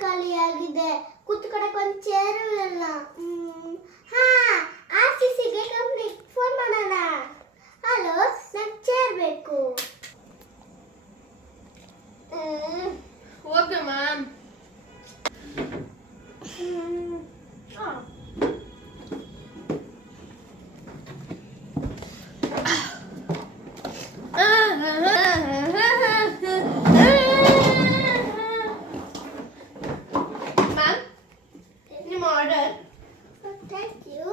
ಖಾಲಿಯಾಗಿದೆ. ಕೂತ್ಕೊಳಕ್ಕೆ ಒಂದು ಚೇರು ಇಲ್ಲ. ಹಾ, RCCಗೆ ಕಂಪ್ನಿಗೆ ಫೋನ್ ಮಾಡೋಣ. ಹಲೋ, ನಂಗೆ ಚೇರ್ ಬೇಕು. Okay ma'am. Order. Thank you.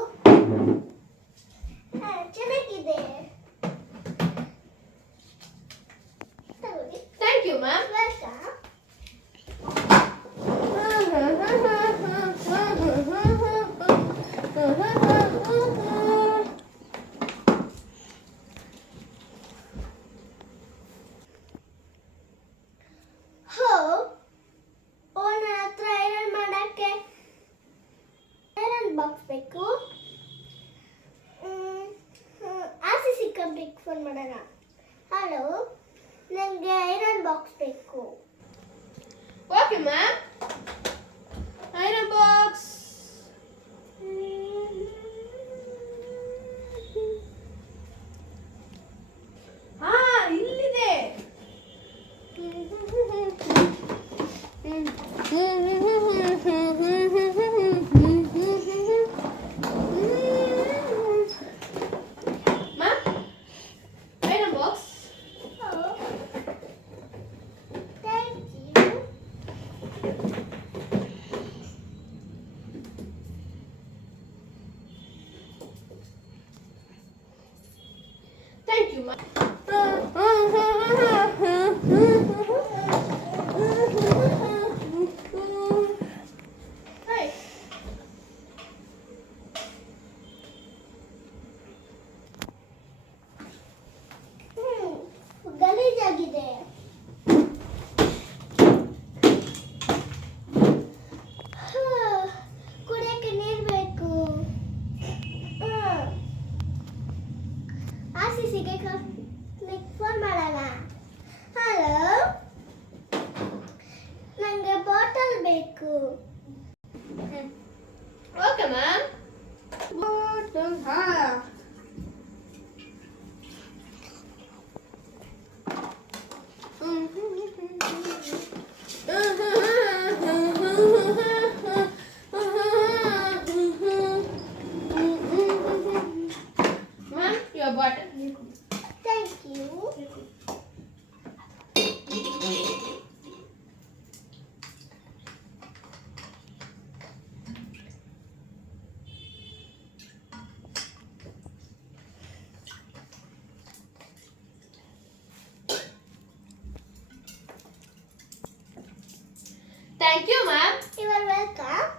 ಚೆನ್ನಾಗಿದೆ. ತಗೊಳ್ಳಿ. Thank you ma'am. Welcome. Box ಬೇಕು. RCC ಕಂಪ್ನಿಗೆ ಫೋನ್ ಮಾಡೋಣ. ಹಲೋ, ನನಗೆ ಐರನ್ ಬಾಕ್ಸ್ ಬೇಕು. Okay ma'am. Iron box. ಹಾ, ಇಲ್ಲಿದೆ. Thank you, ma'am. Hi. ಗಲೀಜಾಗಿದೆ. ಕುಡಿಯಕ್ಕೆ ನೀರು ಬೇಕು. RCCಗೆ ಫೋನ್ ಮಾಡೋಣ. ಹಲೋ, ನನಗೆ ಬಾಟಲ್ ಬೇಕು. Okay ma'am. ಬಾಟಲ್. ಹಾ. Ma'am, your bottle. Thank you. Thank you, ma'am. You are welcome.